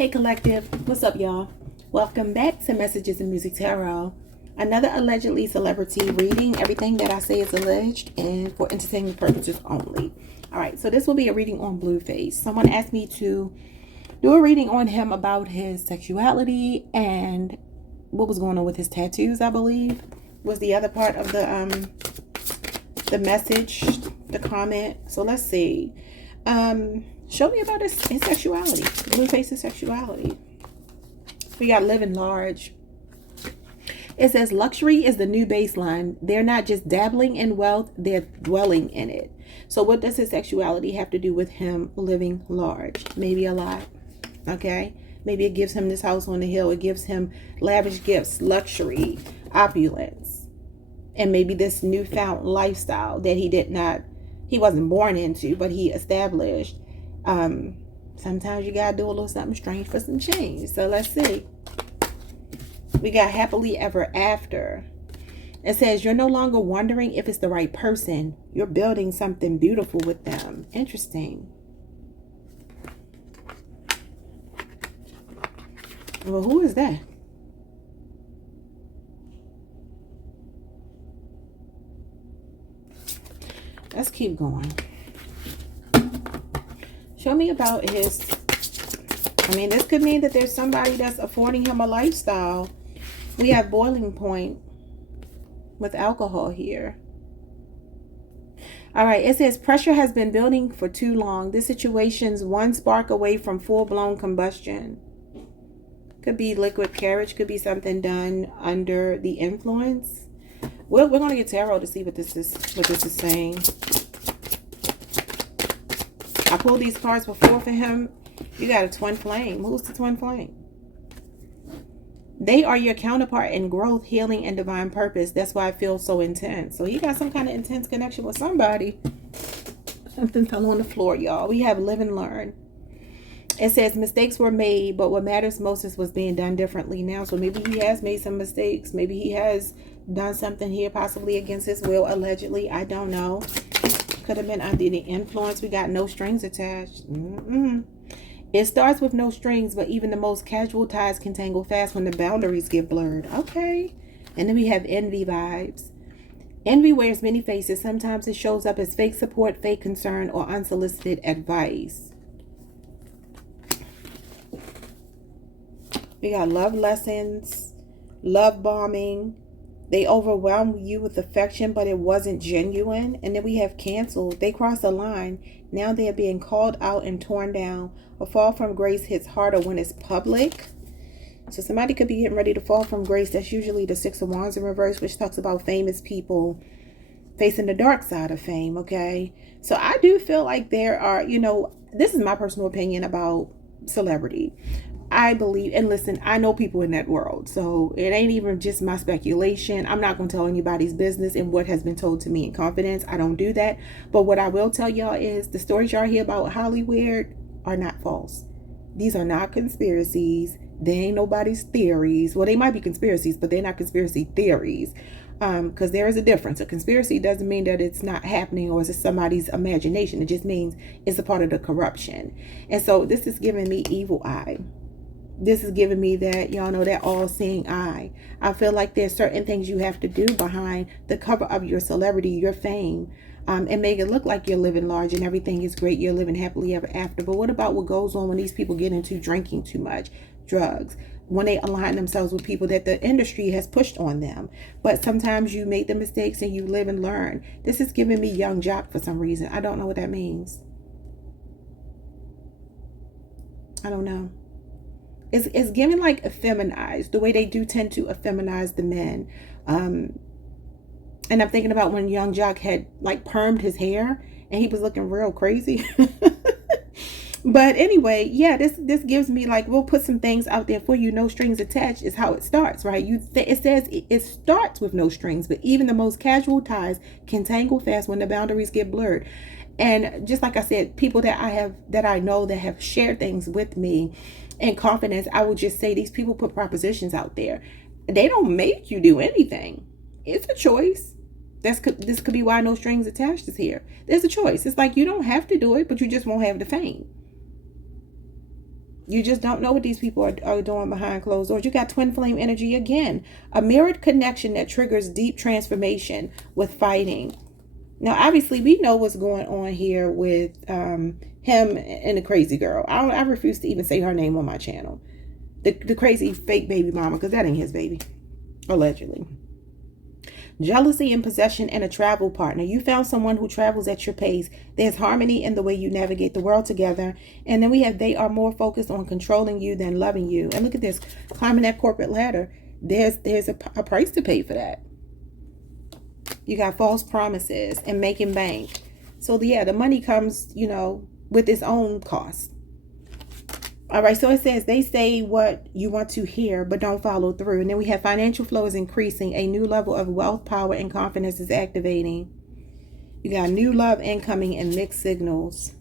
Hey collective, what's up y'all? Welcome back to Messages in Music Tarot. Another allegedly celebrity reading. Everything that I say is alleged and for entertainment purposes only. Alright, so this will be a reading on Blueface. Someone asked me to do a reading on him about his sexuality and what was going on with his tattoos, I believe. Was the other part of the message, the comment. So let's see. Show me about his sexuality. Blueface's sexuality. We got living large. It says luxury is the new baseline. They're not just dabbling in wealth, they're dwelling in it. So what does his sexuality have to do with him living large? Maybe a lot. Okay. Maybe it gives him this house on the hill. It gives him lavish gifts, luxury, opulence. And maybe this newfound lifestyle that he wasn't born into, but he established. Sometimes you gotta do a little something strange for some change. So let's see. We got happily ever after. It says you're no longer wondering if it's the right person. You're building something beautiful with them. Interesting. Well, who is that? Let's keep going. Show me about his... I mean, this could mean that there's somebody that's affording him a lifestyle. We have boiling point with alcohol here. All right, it says pressure has been building for too long. This situation's one spark away from full-blown combustion. Could be liquid carriage. Could be something done under the influence. We're going to get tarot to see what this is saying. I pulled these cards before for him. You got a twin flame. Who's the twin flame? They are your counterpart in growth, healing, and divine purpose. That's why it feels so intense. So he got some kind of intense connection with somebody. Something fell on the floor, y'all. We have live and learn. It says mistakes were made, but what matters most is what's being done differently now. So maybe he has made some mistakes. Maybe he has done something here, possibly against his will, allegedly. I don't know. Could have been under the influence. We got no strings attached. It starts with no strings, but even the most casual ties can tangle fast when the boundaries get blurred. Okay. And then we have envy vibes. Envy wears many faces. Sometimes it shows up as fake support, fake concern, or unsolicited advice. We got love lessons, love bombing. They overwhelm you with affection, but it wasn't genuine. And then we have canceled. They crossed the line. Now they're being called out and torn down. A fall from grace hits harder when it's public. So somebody could be getting ready to fall from grace. That's usually the Six of Wands in reverse, which talks about famous people facing the dark side of fame, okay? So I do feel like there are, this is my personal opinion about celebrity. I believe, and listen, I know people in that world, so it ain't even just my speculation. I'm not going to tell anybody's business and what has been told to me in confidence. I don't do that. But what I will tell y'all is the stories y'all hear about Hollywood are not false. These are not conspiracies. They ain't nobody's theories. Well, they might be conspiracies, but they're not conspiracy theories. Because there is a difference. A conspiracy doesn't mean that it's not happening or it's somebody's imagination. It just means it's a part of the corruption. And so this is giving me evil eye. This is giving me that, y'all know, that all-seeing eye. I feel like there's certain things you have to do behind the cover of your celebrity, your fame, and make it look like you're living large and everything is great. You're living happily ever after. But what about what goes on when these people get into drinking too much, drugs, when they align themselves with people that the industry has pushed on them? But sometimes you make the mistakes and you live and learn. This is giving me young jock for some reason. I don't know what that means. I don't know. It's giving like effeminized, the way they do tend to effeminize the men. And I'm thinking about when young Jock had like permed his hair and he was looking real crazy. But anyway, yeah, this gives me like, we'll put some things out there for you. No strings attached is how it starts, right? It says it starts with no strings, but even the most casual ties can tangle fast when the boundaries get blurred. And just like I said, people that I know that have shared things with me in confidence, I will just say these people put propositions out there. They don't make you do anything. It's a choice. This could be why no strings attached is here. There's a choice. It's like you don't have to do it, but you just won't have the fame. You just don't know what these people are doing behind closed doors. You got twin flame energy again. A mirrored connection that triggers deep transformation with fighting. Now, obviously, we know what's going on here with him and the crazy girl. I refuse to even say her name on my channel. The crazy fake baby mama, because that ain't his baby, allegedly. Jealousy and possession and a travel partner. You found someone who travels at your pace. There's harmony in the way you navigate the world together. And then we have they are more focused on controlling you than loving you. And look at this, climbing that corporate ladder. There's a price to pay for that. You got false promises and making bank. So yeah, the money comes, you know, with its own cost. All right, so it says they say what you want to hear, but don't follow through. And then we have financial flow is increasing. A new level of wealth, power, and confidence is activating. You got new love incoming and mixed signals.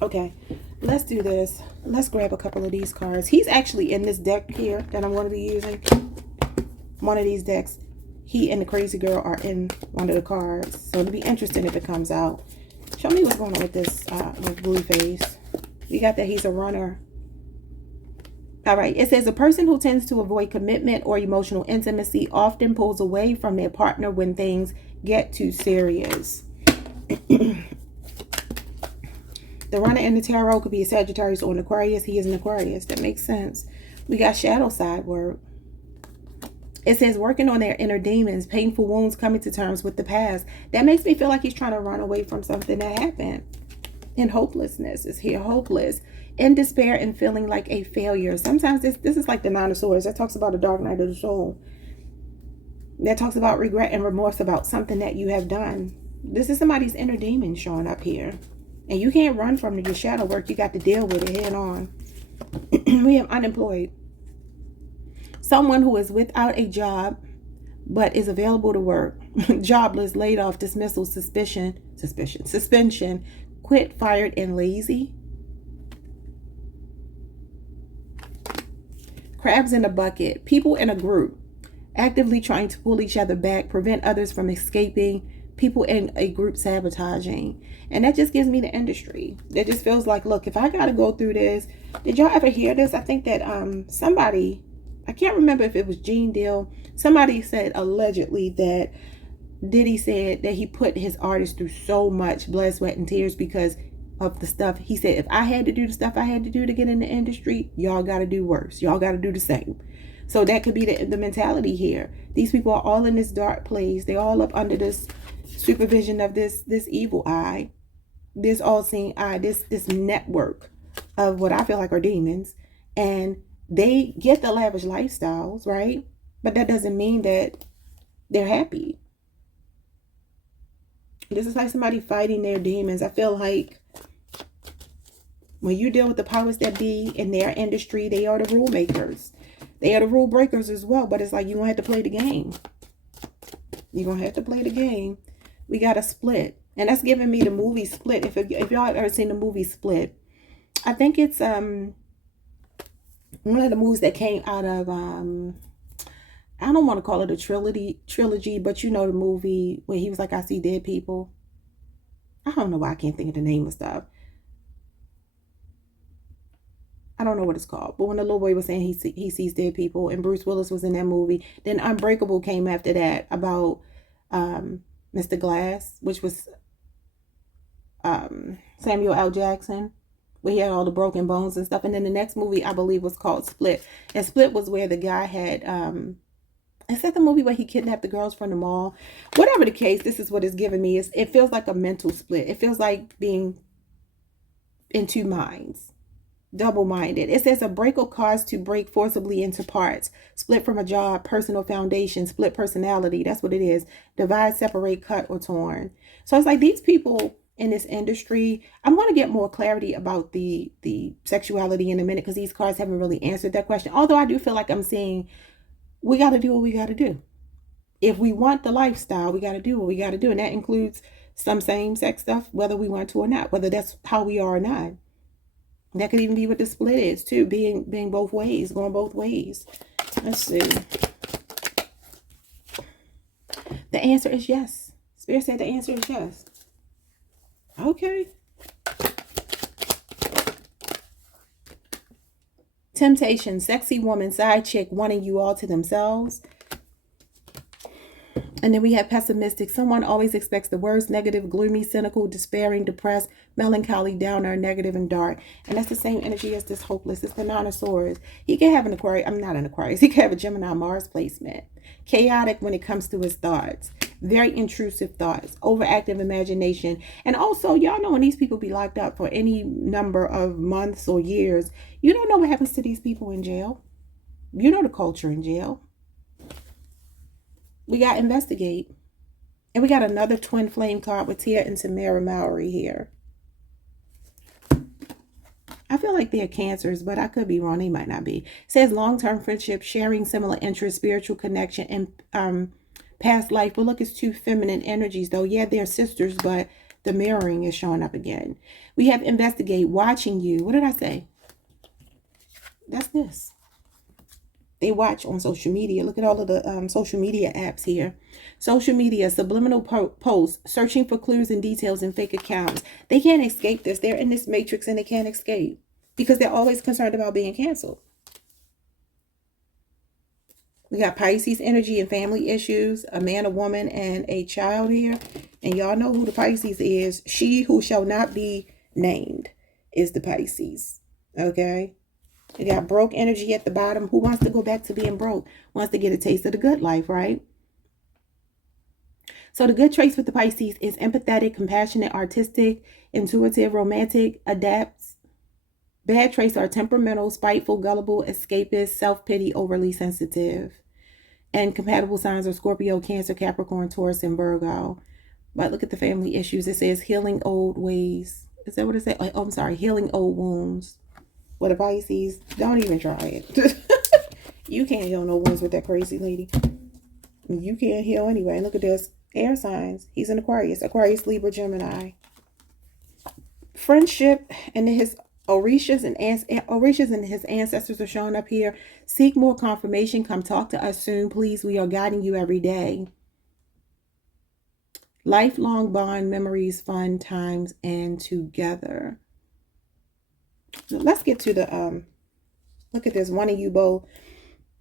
Okay, let's do this. Let's grab a couple of these cards. He's actually in this deck here that I'm going to be using. One of these decks, he and the crazy girl are in one of the cards. So it'll be interesting if it comes out. Show me what's going on with this, with Blueface. You got that he's a runner. All right. It says a person who tends to avoid commitment or emotional intimacy often pulls away from their partner when things get too serious. The runner in the tarot could be a Sagittarius or an Aquarius. He is an Aquarius. That makes sense. We got shadow side work. It says working on their inner demons, painful wounds, coming to terms with the past. That makes me feel like he's trying to run away from something that happened. And hopelessness is here, hopeless. In despair and feeling like a failure. Sometimes this is like the Nine of Swords. That talks about the dark night of the soul. That talks about regret and remorse about something that you have done. This is somebody's inner demon showing up here. And you can't run from your shadow work. You got to deal with it head on. We have unemployed. Someone who is without a job, but is available to work. Jobless, laid off, dismissal, suspension, quit, fired, and lazy. Crabs in a bucket. People in a group, actively trying to pull each other back, prevent others from escaping. People in a group sabotaging. And that just gives me the industry. It just feels like, look, if I got to go through this. Did y'all ever hear this? I think that somebody... I can't remember if it was Gene Deal. Somebody said allegedly that Diddy said that he put his artists through so much blood, sweat, and tears because of the stuff. He said, if I had to do the stuff I had to do to get in the industry, y'all got to do worse. Y'all got to do the same. So that could be the mentality here. These people are all in this dark place. They're all up under this supervision of this evil eye, this all-seeing eye, this network of what I feel like are demons. And they get the lavish lifestyles, right? But that doesn't mean that they're happy. This is like somebody fighting their demons. I feel like when you deal with the powers that be in their industry, they are the rule makers. They are the rule breakers as well. But it's like you're going to have to play the game. You're going to have to play the game. We got a Split. And that's giving me the movie Split. If y'all have ever seen the movie Split, I think it's... one of the movies that came out of, I don't want to call it a trilogy, but you know the movie where he was like, I see dead people. I don't know why I can't think of the name of stuff. I don't know what it's called. But when the little boy was saying he sees dead people, and Bruce Willis was in that movie. Then Unbreakable came after that about Mr. Glass, which was Samuel L. Jackson. Where he had all the broken bones and stuff. And then the next movie, I believe, was called Split. And Split was where the guy had, is that the movie where he kidnapped the girls from the mall? Whatever the case, this is what it's giving me. It feels like a mental split. It feels like being in two minds. Double-minded. It says a break will cause to break forcibly into parts. Split from a job, personal foundation, split personality. That's what it is. Divide, separate, cut, or torn. So it's like these people... in this industry, I'm going to get more clarity about the sexuality in a minute because these cards haven't really answered that question. Although I do feel like I'm seeing we got to do what we got to do. If we want the lifestyle, we got to do what we got to do. And that includes some same-sex stuff, whether we want to or not, whether that's how we are or not. That could even be what the split is too, being both ways, going both ways. Let's see. The answer is yes. Spirit said the answer is yes. Okay. Temptation, sexy woman, side chick, wanting you all to themselves. And then we have pessimistic. Someone always expects the worst, negative, gloomy, cynical, despairing, depressed, melancholy, downer, negative, and dark. And that's the same energy as this hopeless. It's the Nine of Swords. He can have an Aquarius. I'm not an Aquarius. He can have a Gemini Mars placement. Chaotic when it comes to his thoughts. Very intrusive thoughts. Overactive imagination. And also, y'all know when these people be locked up for any number of months or years, you don't know what happens to these people in jail. You know the culture in jail. We got investigate. And we got another twin flame card with Tia and Tamara Mowry here. I feel like they're Cancers, but I could be wrong. They might not be. It says long-term friendship, sharing similar interests, spiritual connection, and past life. But look, it's two feminine energies, though. Yeah, they're sisters, but the mirroring is showing up again. We have investigate, watching you. What did I say? That's this. They watch on social media. Look at all of the social media apps here. Social media, subliminal posts, searching for clues and details in fake accounts. They can't escape this. They're in this matrix and they can't escape because they're always concerned about being canceled. We got Pisces energy and family issues, a man, a woman, and a child here. And y'all know who the Pisces is. She who shall not be named is the Pisces. Okay? You got broke energy at the bottom. Who wants to go back to being broke? Wants to get a taste of the good life, right? So the good traits with the Pisces is empathetic, compassionate, artistic, intuitive, romantic, adapts. Bad traits are temperamental, spiteful, gullible, escapist, self-pity, overly sensitive. And compatible signs are Scorpio, Cancer, Capricorn, Taurus, and Virgo. But look at the family issues. It says healing old ways. Is that what it says? Oh, I'm sorry. Healing old wounds. With a Pisces, don't even try it. You can't heal no wounds with that crazy lady. You can't heal anyway. Look at this. Air signs. He's an Aquarius. Aquarius, Libra, Gemini. Friendship and his Orishas and his ancestors are showing up here. Seek more confirmation. Come talk to us soon, please. We are guiding you every day. Lifelong bond, memories, fun times, and together. Let's get to the look at this. One of you both.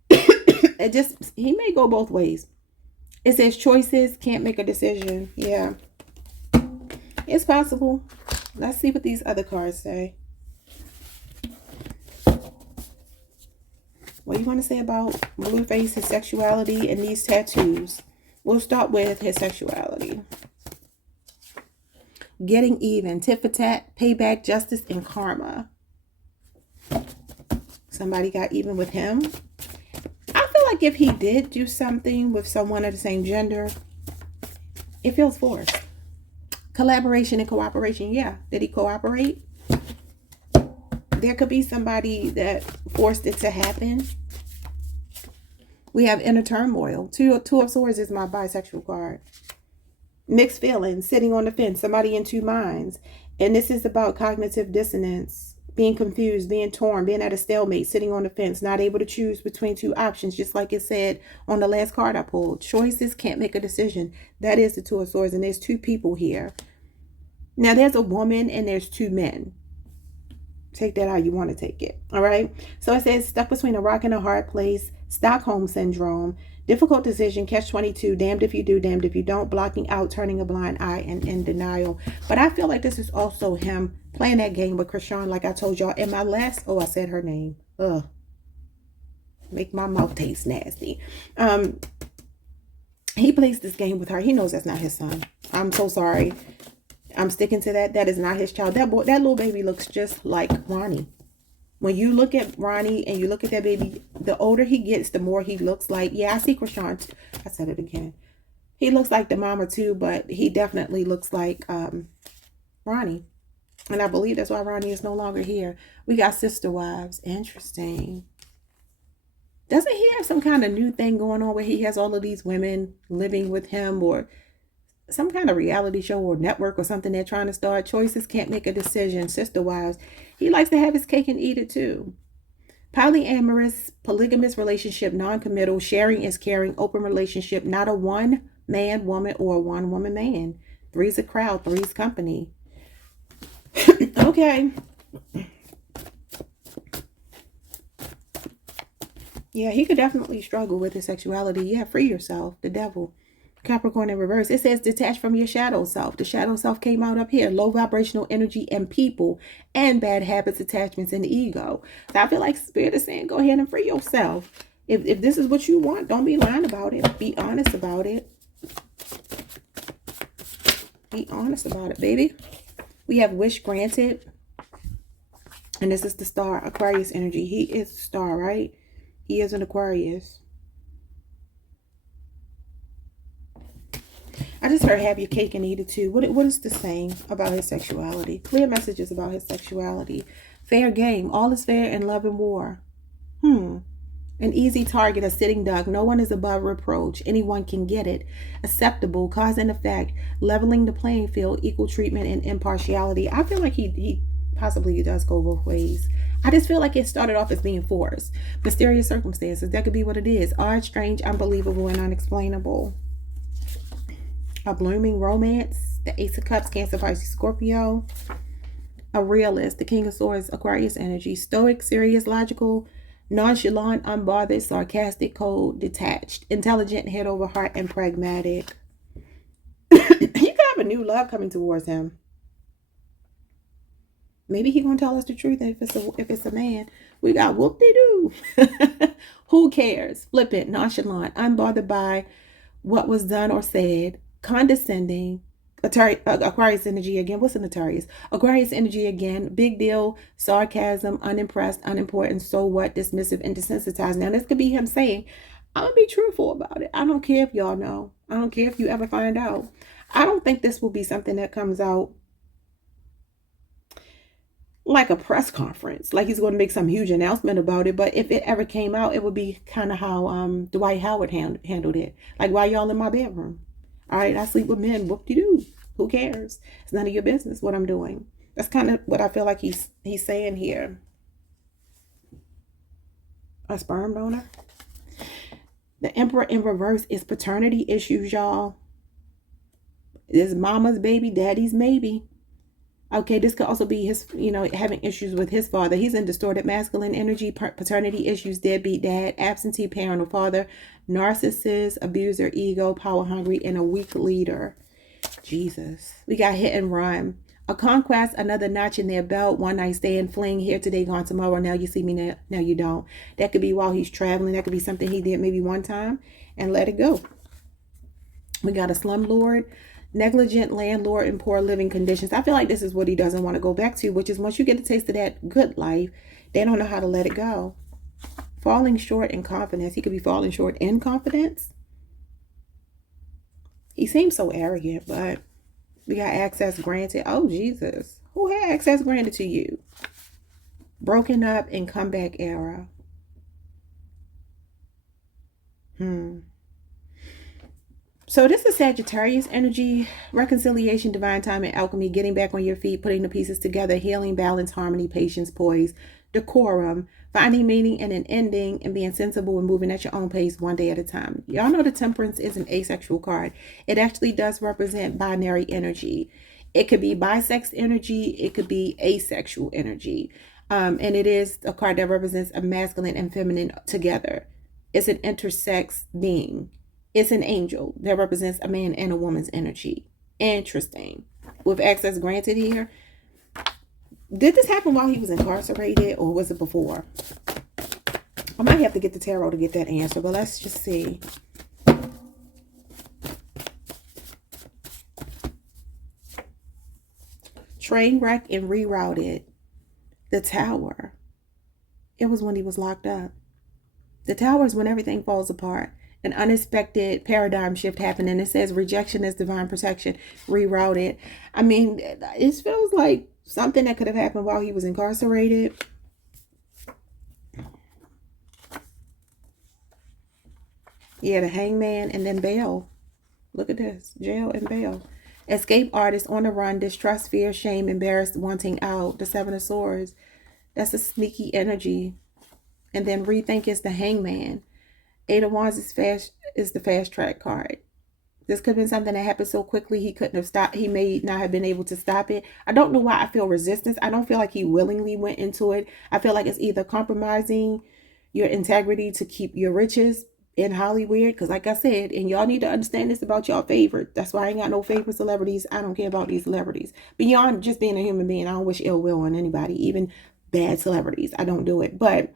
He may go both ways. It says choices, can't make a decision. Yeah, it's possible. Let's see what these other cards say. What do you want to say about Blueface, his sexuality, and these tattoos? We'll start with his sexuality. Getting even, tit for tat, payback, justice, and karma. Somebody got even with him. I feel like if he did do something with someone of the same gender, it feels forced. Collaboration and cooperation. Yeah. Did he cooperate? There could be somebody that forced it to happen. We have inner turmoil. Two of Swords is my bisexual card. Mixed feelings, sitting on the fence, somebody in two minds. And this is about cognitive dissonance. Being confused, being torn, being at a stalemate, sitting on the fence, not able to choose between two options, just like it said on the last card I pulled. Choices, can't make a decision. That is the Two of Swords, and there's two people here. Now, there's a woman and there's two men. Take that how you want to take it, all right? So it says, stuck between a rock and a hard place, Stockholm Syndrome, difficult decision, catch-22, damned if you do, damned if you don't, blocking out, turning a blind eye, and in denial. But I feel like this is also him playing that game with Krishan, like I told y'all in my last, I said her name. Ugh. Make my mouth taste nasty. He plays this game with her. He knows that's not his son. I'm so sorry. I'm sticking to that. That is not his child. That little baby looks just like Ronnie. When you look at Ronnie and you look at that baby, the older he gets, the more he looks like, yeah, I see Krishan. I said it again. He looks like the mama too, but he definitely looks like Ronnie. And I believe that's why Ronnie is no longer here. We got sister wives. Interesting. Doesn't he have some kind of new thing going on where he has all of these women living with him, or some kind of reality show or network or something they're trying to start? Choices, can't make a decision, sister wives. He likes to have his cake and eat it too. Polyamorous, polygamous relationship, non-committal, sharing is caring, open relationship, not a one man woman or a one woman man. Three's a crowd, three's company. Okay. Yeah, he could definitely struggle with his sexuality. Yeah, free yourself. The devil. Capricorn in reverse. It says detach from your shadow self. The shadow self came out up here. Low vibrational energy and people and bad habits, attachments, and ego. So I feel like Spirit is saying go ahead and free yourself. If this is what you want, don't be lying about it. Be honest about it. Be honest about it, baby. We have wish granted. And this is the star, Aquarius energy. He is the star, right? He is an Aquarius. I just heard have your cake and eat it too. What is this saying about his sexuality? Clear messages about his sexuality. Fair game. All is fair in love and war. An easy target, a sitting duck. No one is above reproach. Anyone can get it. Acceptable, cause and effect. Leveling the playing field, equal treatment and impartiality. I feel like he possibly does go both ways. I just feel like it started off as being forced. Mysterious circumstances. That could be what it is. Odd, strange, unbelievable, and unexplainable. A blooming romance. The Ace of Cups, Cancer, Pisces, Scorpio. A realist. The King of Swords, Aquarius energy. Stoic, serious, logical, nonchalant, unbothered, sarcastic, cold, detached, intelligent, head over heart, and pragmatic. You could have a new love coming towards him. Maybe he's gonna tell us the truth if it's a man. We got whoop-de-doo. Who cares? Flippant, nonchalant, unbothered by what was done or said, condescending. Aquarius energy again. What's an Aquarius? Aquarius energy again. Big deal, sarcasm, unimpressed, unimportant, so what, dismissive, and desensitized. Now this could be him saying, I'm gonna be truthful about it. I don't care if y'all know. I don't care if you ever find out. I don't think this will be something that comes out like a press conference, like he's going to make some huge announcement about it. But if it ever came out, it would be kind of how Dwight Howard handled it. Like, why y'all in my bedroom? All right, I sleep with men. Whoop-de-doo. Who cares? It's none of your business what I'm doing. That's kind of what I feel like he's saying here. A sperm donor. The Emperor in reverse is paternity issues, y'all. This mama's baby, daddy's maybe. Okay, this could also be his, having issues with his father. He's in distorted masculine energy, paternity issues, deadbeat dad, absentee parent or father, narcissist, abuser, ego, power hungry, and a weak leader. Jesus. We got hit and run. A conquest, another notch in their belt, one night stand, fling, here today, gone tomorrow. Now you see me, now you don't. That could be while he's traveling. That could be something he did maybe one time and let it go. We got a slumlord. Negligent landlord in poor living conditions. I feel like this is what he doesn't want to go back to, which is once you get a taste of that good life, they don't know how to let it go. Falling short in confidence. He could be falling short in confidence. He seems so arrogant, but we got access granted. Oh, Jesus. Who had access granted to you? Broken up in comeback era. So this is Sagittarius energy, reconciliation, divine timing, alchemy, getting back on your feet, putting the pieces together, healing, balance, harmony, patience, poise, decorum, finding meaning in an ending, and being sensible and moving at your own pace one day at a time. Y'all know the Temperance is an asexual card. It actually does represent binary energy. It could be bisex energy. It could be asexual energy. And it is a card that represents a masculine and feminine together. It's an intersex being. It's an angel that represents a man and a woman's energy. Interesting. With access granted here. Did this happen while he was incarcerated or was it before? I might have to get the tarot to get that answer, but let's just see. Train wreck and rerouted. The Tower. It was when he was locked up. The Tower is when everything falls apart. An unexpected paradigm shift happened, and it says rejection is divine protection, rerouted. I mean, it feels like something that could have happened while he was incarcerated. Yeah, the hangman and then bail. Look at this, jail and bail. Escape artist on the run, distrust, fear, shame, embarrassed, wanting out. The Seven of Swords. That's a sneaky energy. And then rethink is the hangman. Eight of Wands is the fast track card. This could have been something that happened so quickly he couldn't have stopped. He may not have been able to stop it. I don't know why I feel resistance. I don't feel like he willingly went into it. I feel like it's either compromising your integrity to keep your riches in Hollywood. Because like I said, and y'all need to understand this about y'all favorite. That's why I ain't got no favorite celebrities. I don't care about these celebrities. Beyond just being a human being, I don't wish ill will on anybody, even bad celebrities. I don't do it. But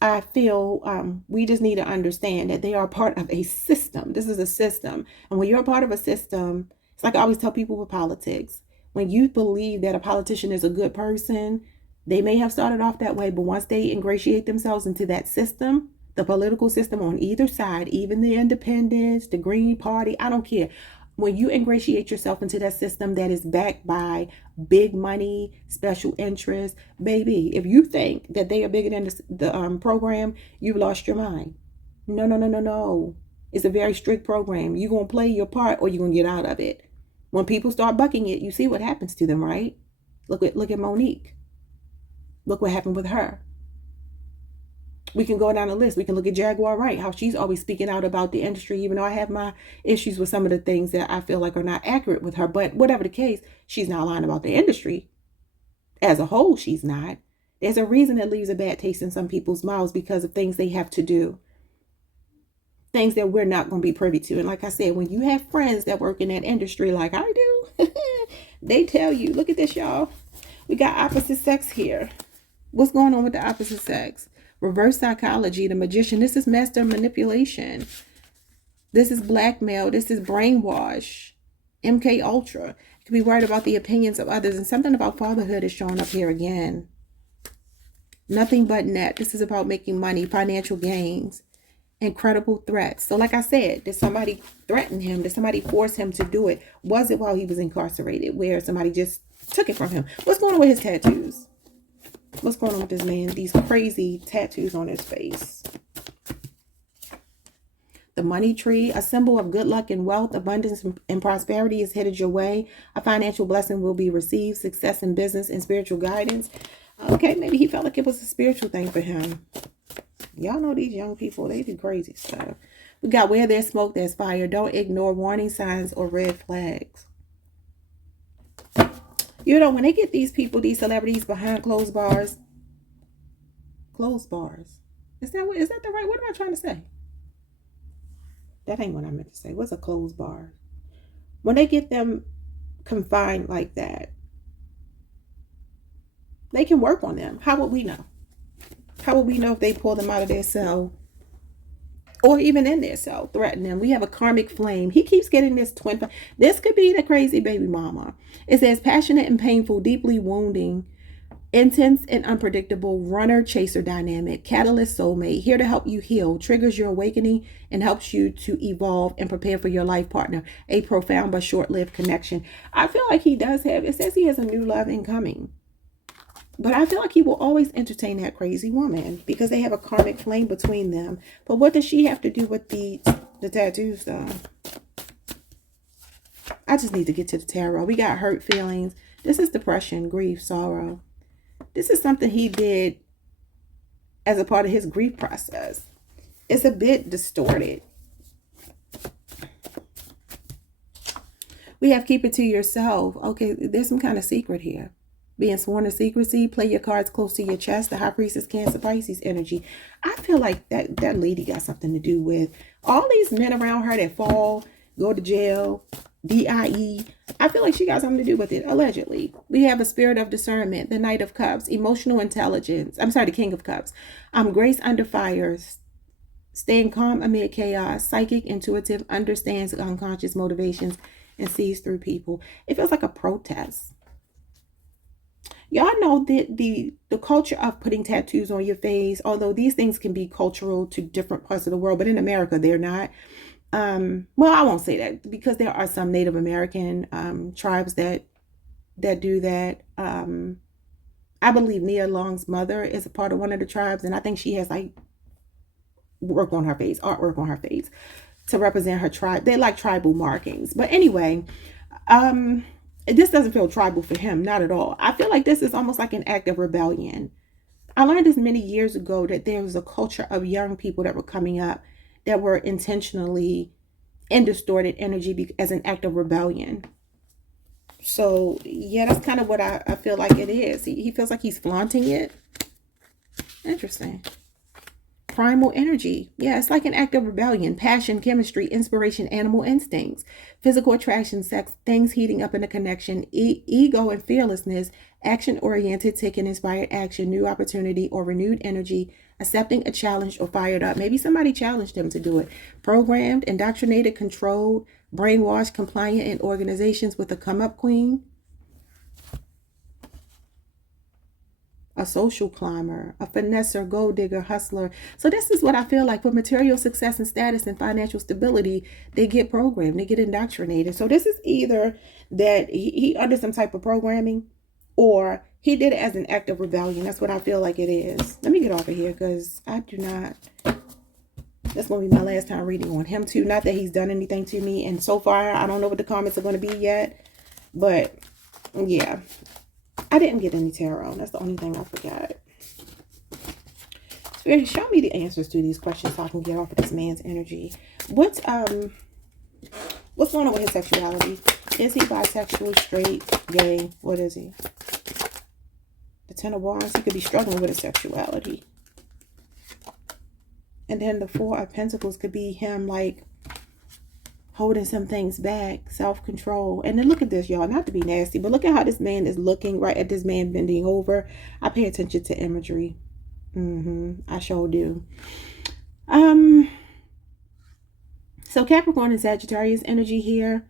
I feel we just need to understand that they are part of a system. This is a system. And when you're a part of a system, it's like I always tell people with politics. When you believe that a politician is a good person, they may have started off that way, but once they ingratiate themselves into that system, the political system on either side, even the independents, the Green Party, I don't care. When you ingratiate yourself into that system that is backed by big money, special interest, baby, if you think that they are bigger than the program, you've lost your mind. No, no, no, no, no. It's a very strict program. You're going to play your part or you're going to get out of it. When people start bucking it, you see what happens to them, right? Look at Monique. Look what happened with her. We can go down the list. We can look at Jaguar Wright, how she's always speaking out about the industry, even though I have my issues with some of the things that I feel like are not accurate with her. But whatever the case, she's not lying about the industry. As a whole, she's not. There's a reason it leaves a bad taste in some people's mouths because of things they have to do. Things that we're not going to be privy to. And like I said, when you have friends that work in that industry like I do, they tell you, look at this, y'all. We got opposite sex here. What's going on with the opposite sex? Reverse psychology, the magician. This is master manipulation. This is blackmail. This is brainwash. MK Ultra. You can be worried about the opinions of others. And something about fatherhood is showing up here again. Nothing but net. This is about making money, financial gains, incredible threats. So like I said, did somebody threaten him? Did somebody force him to do it? Was it while he was incarcerated where somebody just took it from him? What's going on with his tattoos? What's going on with this man? These crazy tattoos on his face. The money tree, a symbol of good luck and wealth, abundance and prosperity is headed your way. A financial blessing will be received. Success in business and spiritual guidance. Okay, maybe he felt like it was a spiritual thing for him. Y'all know these young people, they do crazy stuff. We got where there's smoke, there's fire. Don't ignore warning signs or red flags. You know, when they get these people, these celebrities behind closed bars. Is that the right? What am I trying to say? That ain't what I meant to say. What's a closed bar? When they get them confined like that, they can work on them. How would we know? How would we know if they pull them out of their cell or even in their cell, threaten them? We have a karmic flame. He keeps getting this twin. This could be the crazy baby mama. It says passionate and painful, deeply wounding, intense and unpredictable, runner chaser dynamic, catalyst soulmate, here to help you heal, triggers your awakening and helps you to evolve and prepare for your life partner. A profound but short-lived connection. I feel like he does have, it says he has a new love incoming. But I feel like he will always entertain that crazy woman because they have a karmic flame between them. But what does she have to do with the tattoos though? I just need to get to the tarot. We got hurt feelings. This is depression, grief, sorrow. This is something he did as a part of his grief process. It's a bit distorted. We have keep it to yourself. Okay, there's some kind of secret here. Being sworn to secrecy, play your cards close to your chest. The High Priestess, Cancer, Pisces energy. I feel like that lady got something to do with all these men around her that fall, go to jail, DIE. I feel like she got something to do with it, allegedly. We have a spirit of discernment, the Knight of Cups, emotional intelligence. I'm sorry, the King of Cups. Grace under fire, staying calm amid chaos, psychic, intuitive, understands unconscious motivations, and sees through people. It feels like a protest. Y'all know that the culture of putting tattoos on your face, although these things can be cultural to different parts of the world, but in America, they're not. Well, I won't say that because there are some Native American tribes that do that. I believe Nia Long's mother is a part of one of the tribes, and I think she has like artwork on her face to represent her tribe. They like tribal markings. But anyway, this doesn't feel tribal for him, not at all. I feel like this is almost like an act of rebellion. I learned this many years ago that there was a culture of young people that were coming up that were intentionally in distorted energy as an act of rebellion. So yeah, that's kind of what I feel like it is. He feels like he's flaunting it. Interesting. primal energy. Yeah, it's like an act of rebellion, passion, chemistry, inspiration, animal instincts, physical attraction, sex, things heating up in a connection, ego and fearlessness, action-oriented, taking inspired action, new opportunity or renewed energy, accepting a challenge or fired up. Maybe somebody challenged him to do it. Programmed, indoctrinated, controlled, brainwashed, compliant in organizations with a come-up queen. A social climber, a finesser, gold digger, hustler. So this is what I feel like for material success and status and financial stability, they get programmed, they get indoctrinated. So this is either that he under some type of programming, or he did it as an act of rebellion. That's what I feel like it is. Let me get off of here because I do not. That's going to be my last time reading on him too. Not that he's done anything to me. And so far, I don't know what the comments are going to be yet. But yeah. I didn't get any tarot. That's the only thing I forgot. Spirit, show me the answers to these questions so I can get off of this man's energy. What's going on with his sexuality? Is he bisexual, straight, gay? What is he? The Ten of Wands. He could be struggling with his sexuality. And then the Four of Pentacles could be him like holding some things back, self-control. And then look at this, y'all, not to be nasty, but look at how this man is looking right at this man bending over. I pay attention to imagery. I sure do. So Capricorn and Sagittarius energy here.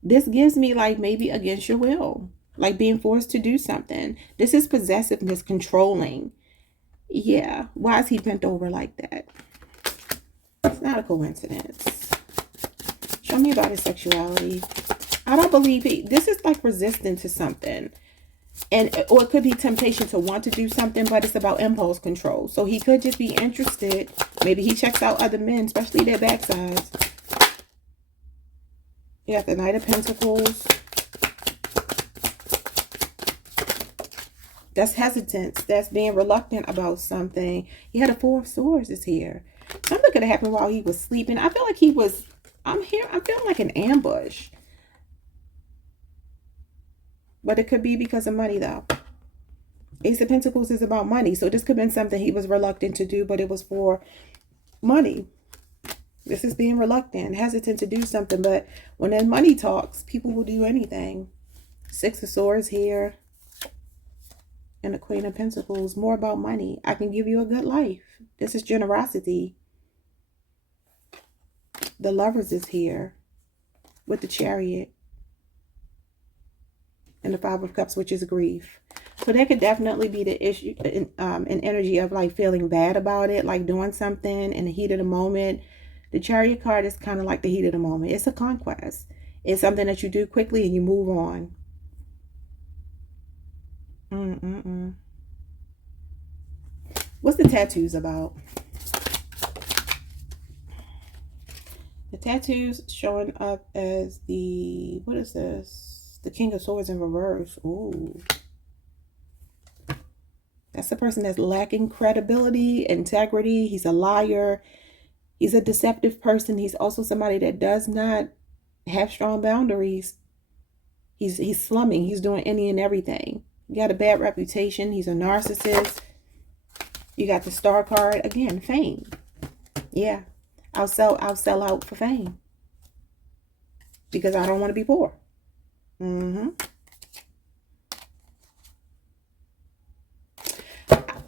This gives me like maybe against your will, like being forced to do something. This is possessiveness, controlling. Yeah. Why is he bent over like that? It's not a coincidence. Show me about his sexuality. I don't believe this is like resistant to something. Or it could be temptation to want to do something, but it's about impulse control. So he could just be interested. Maybe he checks out other men, especially their backsides. You got the Knight of Pentacles. That's hesitance. That's being reluctant about something. He had a Four of Swords is here. Something could have happened while he was sleeping. I feel like he was... I'm feeling like an ambush. But it could be because of money, though. Ace of Pentacles is about money. So this could have been something he was reluctant to do, but it was for money. This is being reluctant, hesitant to do something. But when that money talks, people will do anything. Six of Swords here. And the Queen of Pentacles. More about money. I can give you a good life. This is generosity. The Lovers is here with the Chariot and the Five of Cups, which is grief. So that could definitely be the issue, an energy of like feeling bad about it, like doing something in the heat of the moment. The Chariot card is kind of like the heat of the moment. It's a conquest. It's something that you do quickly and you move on. What's the tattoos about? The tattoos showing up as the, what is this? The King of Swords in reverse. Ooh. That's the person that's lacking credibility, integrity. He's a liar. He's a deceptive person. He's also somebody that does not have strong boundaries. He's slumming. He's doing any and everything. You got a bad reputation. He's a narcissist. You got the Star card. Again, fame. Yeah. I'll sell out for fame. Because I don't want to be poor.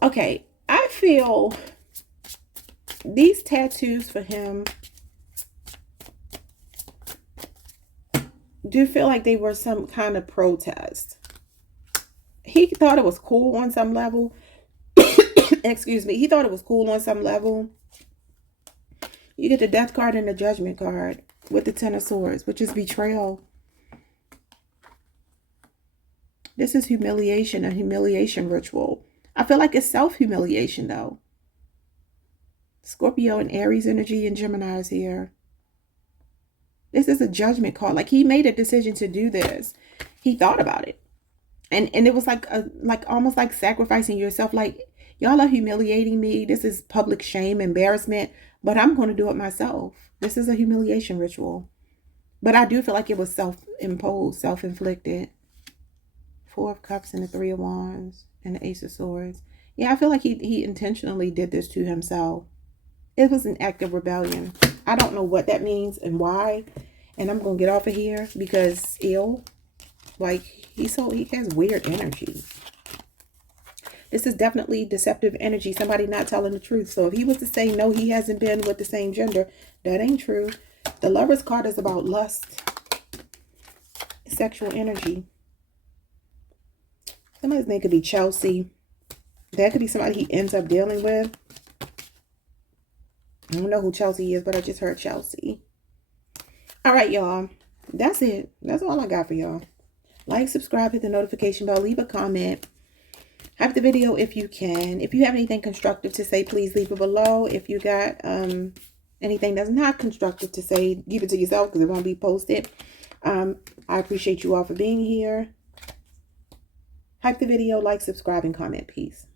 Okay. I feel these tattoos for him do feel like they were some kind of protest. He thought it was cool on some level. Excuse me. He thought it was cool on some level. You get the Death card and the Judgment card with the Ten of Swords, which is betrayal. This is humiliation, a humiliation ritual. I feel like it's self-humiliation, though. Scorpio and Aries energy and Gemini is here. This is a Judgment card. Like, he made a decision to do this. He thought about it. And it was like almost like sacrificing yourself. Like, y'all are humiliating me. This is public shame, embarrassment. But I'm going to do it myself. This is a humiliation ritual. But I do feel like it was self-imposed, self-inflicted. Four of Cups and the Three of Wands and the Ace of Swords. Yeah, I feel like he intentionally did this to himself. It was an act of rebellion. I don't know what that means and why. And I'm going to get off of here because like he has weird energy. This is definitely deceptive energy. Somebody not telling the truth. So if he was to say no, he hasn't been with the same gender, that ain't true. The Lover's card is about lust, sexual energy. Somebody's name could be Chelsea. That could be somebody he ends up dealing with. I don't know who Chelsea is, but I just heard Chelsea. All right, y'all. That's it. That's all I got for y'all. Like, subscribe, hit the notification bell, leave a comment. Hype the video if you can. If you have anything constructive to say, please leave it below. If you got anything that's not constructive to say, give it to yourself because it won't be posted. I appreciate you all for being here. Hype the video, like, subscribe, and comment. Peace.